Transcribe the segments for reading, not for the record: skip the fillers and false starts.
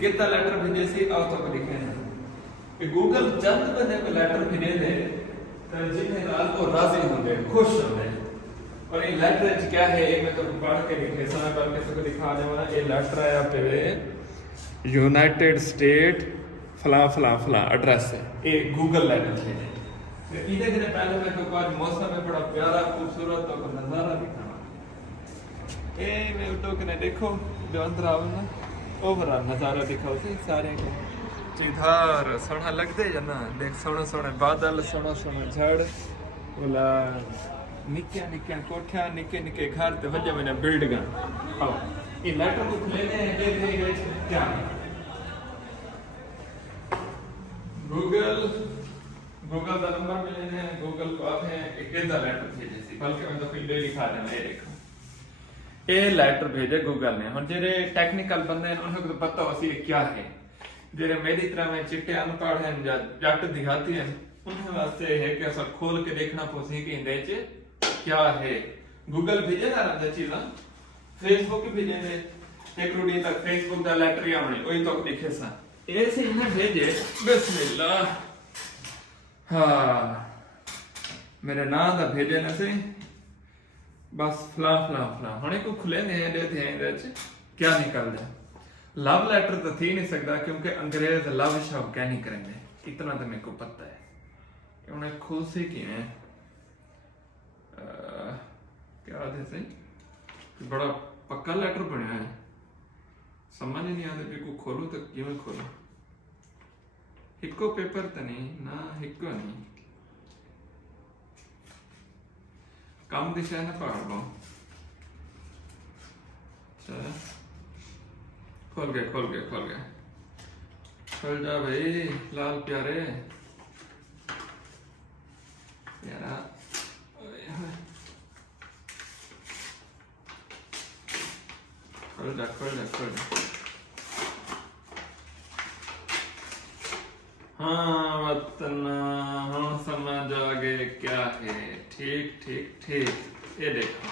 कितना लेटर भेजे सी आओ तो लिखे हैं कि गूगल जब बंदे को लेटर भेजे दे तो जिन्हें नाल को राजी होंगे खुश होंगे और ये लेटर क्या है मैं तो पढ़ के लिखे समय पढ़ के सबको दिखा देवां ये लेटर आया पे यूनाइटेड स्टेट फला फला फला एड्रेस है ये गूगल लेटर है इधर के पहले मैं तो आज मौसम है बड़ा प्यारा खूबसूरत तो नजारा दिखावा ए मैं उठो के देखो जो अंदर आओ ना ओवरऑल नजारा दिखाओ सी सारे को चिधार सोना लगदे जना देख सोना सोना बादल सोना सोना झाड़ बोला निक्के निक्के कोठिया निक्के निक्के घर ते वजे मैंने बिल्डिंगा आओ ये लेटर को लेने देखे क्या गूगल गूगल का नंबर मिले हैं गूगल को आप हैं एक केदा लेटर भेजे सी बल्कि मैं तो फिर ले लिखा देना ये देखो ये लेटर भेजे गूगल ने हुन जेरे टेक्निकल बंदे हैं उन्हें तो पता हो सी क्या है जेरे मेरी तरह में चिट्टे अनपढ़ हैं या जट दिखाती हैं उन्हें वास्ते है कि असल खोल के देखना पोसी कि इंदे च क्या है गूगल भेजे ना रंदा चीज़ा फेसबुक भेजे ने एक रूडी तक फेसबुक दा लेटर ही आने वही तो दिखे सा ऐसे इन्हें भेजे बिस्मिल्लाह हाँ मेरे नाम दा भेजे ने से बस फला फला फला हुणे को खुले ने देते हैं इधर से क्या निकलदा लव लेटर तो थी नहीं सकता क्योंकि अंग्रेज लव शब्द क्या नहीं करेंगे इतना तो मेरे को पता है कि उन्हें खुद से की है क्या आते से बड़ा पक्का लेटर बनया है समझ नहीं आता कि को खोलूं तो क्यों खोलूं हिक्को पेपर तो नहीं ना हिक्को नहीं काम दिशा ने पढ़ लो चलो खोल गए खोल गए खोल गए खोल जा भाई लाल प्यारे प्यारा खोल जा खोल जा खोल जा हाँ वतन हाँ समझ आ गए क्या है ठीक ठीक ठीक ये देखो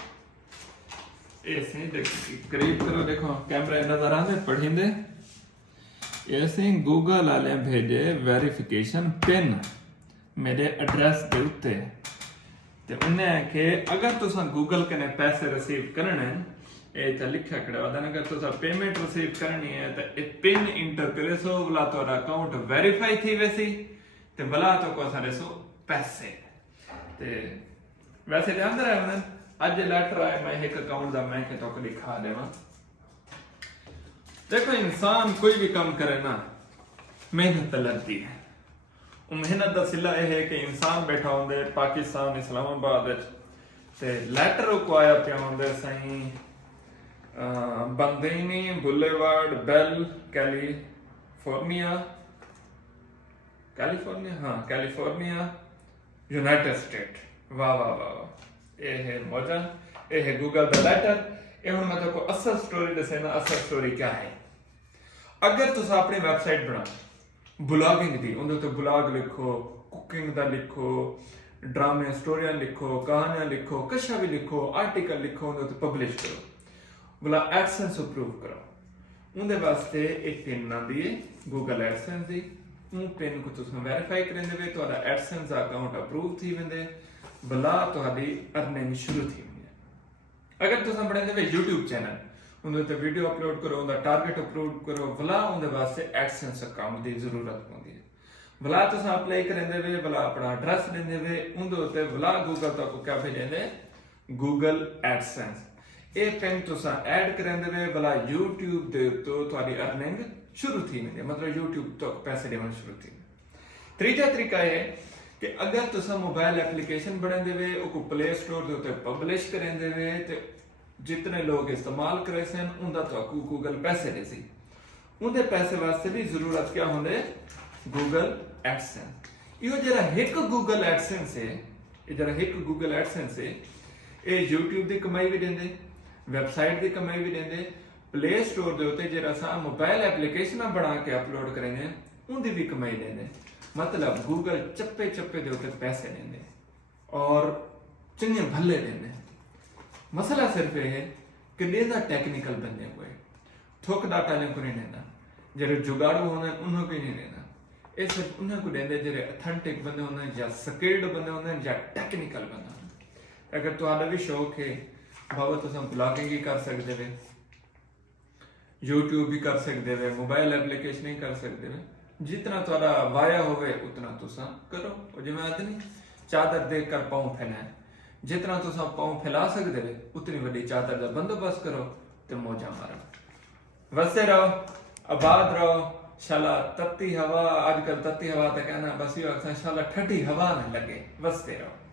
ऐसे करीब करो देखो कैमरा नजर आंदे पढ़िंदे ऐसे गूगल वाले भेजे वेरिफिकेशन पिन मेरे एड्रेस के उत्ते ते उन्हें के अगर तुसा गूगल कने पैसे रिसीव करने ए त लिखा खड़ा होता अगर तुसा पेमेंट रिसीव करनी है तो ए पिन इंटर करे सो वाला तोरा अकाउंट वेरीफाई थी वैसी ते वाला तो को सारे सो पैसे ते वैसे दे अंदर है मन आज लेटर आए मैं एक अकाउंट दा मैं के तो लिखा देवा देखो इंसान कोई भी काम करे ना मेहनत लगती है मेहनत का सिला यह है कि इंसान बैठा होंगे पाकिस्तान इस्लामाबाद ते लेटर को आया पिया होंगे सही बंदीनी बुलेवार्ड बेल कैलिफोर्निया कैलिफोर्निया हाँ कैलिफोर्निया यूनाइटेड स्टेट वाह वाह वाह वाह ये है मौजा ये है गूगल द लेटर ये हुन मैं तो असल स्टोरी दसे ना असल स्टोरी क्या है अगर तुम अपनी वेबसाइट बना ब्लॉगिंग दी उन्हें तो ब्लॉग लिखो कुकिंग दा लिखो ड्रामे स्टोरियां लिखो कहानियां लिखो कशा भी लिखो आर्टिकल लिखो उन्हें तो पब्लिश करो बोला एडसेंस अप्रूव करो उनके वास्ते एक पिन आती है गूगल एडसेंस दी उन पिन को तुम वेरीफाई करेंगे वे तो एडसेंस अकाउंट अप्रूव थी वेंदे भला तुम्हारी अर्निंग शुरू थी वेंदी अगर तुम बने वे यूट्यूब चैनल उन्हें तो वीडियो अपलोड करो उनका टारगेट अपलोड करो भला उनके वास्ते एडसेंस अकाउंट की जरूरत होती है भला तुम अप्लाई करेंगे वे भला अपना एड्रेस देंगे वे उनके भला गूगल तक क्या भेजेंगे गूगल एडसेंस ये पिन तुसा ऐड करेंगे वे भला यूट्यूब दे तो तुम्हारी अर्निंग शुरू थी वेंदी मतलब यूट्यूब तक पैसे देना शुरू थी तीजा तरीका है कि अगर तुसा मोबाइल एप्लीकेशन बनेंगे वे उसको प्ले स्टोर दे उत्ते पब्लिश करेंगे वे ते जितने लोग इस्तेमाल करे सन उनका तो गूगल पैसे दे सी उनके पैसे वास्ते भी जरूरत क्या होंगे गूगल एडसेंस यो जरा एक गूगल एडसेंस है ये जरा एक गूगल एडसेंस है ये यूट्यूब की कमाई भी देंगे वेबसाइट की कमाई भी देंगे प्ले स्टोर के उत्ते जरा सा मोबाइल एप्लीकेशन बना के अपलोड करेंगे उनकी भी कमाई देंगे मतलब गूगल चप्पे चप्पे के उत्ते पैसे देंगे और चंगे भले देंगे मसला सिर्फ यह है कि लेदा टेक्निकल बंदे को थोक डाटा ने को नहीं देना ਜਿਹੜੇ ਜੁਗਾੜੂ ਹੁੰਦੇ ਉਹਨਾਂ ਕੋਈ ਨਹੀਂ ਦੇਣਾ। ਇਹ ਸਿਰਫ ਉਹਨਾਂ को देंगे ਜਿਹੜੇ ਅਥੈਂਟਿਕ ਬੰਦੇ ਹੁੰਦੇ ਨੇ ਜਾਂ ਸਕਿਲਡ ਬੰਦੇ ਹੁੰਦੇ ਨੇ ਜਾਂ ਟੈਕਨੀਕਲ ਬੰਦੇ ਹੁੰਦੇ ਨੇ। ਅਗਰ ਤੁਹਾਡਾ ਵੀ ਸ਼ੌਕ ਹੈ ਬਾਬਾ ਤੁਸੀਂ ਬਲੌਗਿੰਗ ਹੀ ਕਰ ਸਕਦੇ ਵੇ, YouTube ਵੀ ਕਰ ਸਕਦੇ ਵੇ, ਮੋਬਾਈਲ ਐਪਲੀਕੇਸ਼ਨ ਹੀ ਕਰ ਸਕਦੇ ਵੇ, ਜਿਤਨਾ ਤੁਹਾਡਾ ਵਾਇਆ ਹੋਵੇ ਉਤਨਾ ਤੁਸੀਂ ਕਰੋ। ਉਹ ਜਿਵੇਂ ਆਦਮੀ ਚਾਦਰ ਦੇਖ ਕਰ ਪਾਉਂ ਫੈਲਾਏ, ਜਿਤਨਾ ਤੁਸੀਂ ਪਾਉਂ ਫੈਲਾ ਸਕਦੇ ਵੇ ਉਤਨੀ ਵੱਡੀ ਚਾਦਰ ਦਾ ਬੰਦੋਬਸਤ ਕਰੋ ਤੇ ਮੌਜਾਂ ਮਾਰੋ। ਵਸਦੇ ਰਹੋ, आबाद रहो। शाला तत्ती हवा, आजकल तत्ती हवा तो कहना बस ये इंशाल्लाह ठंडी हवा न लगे। वसते रहो।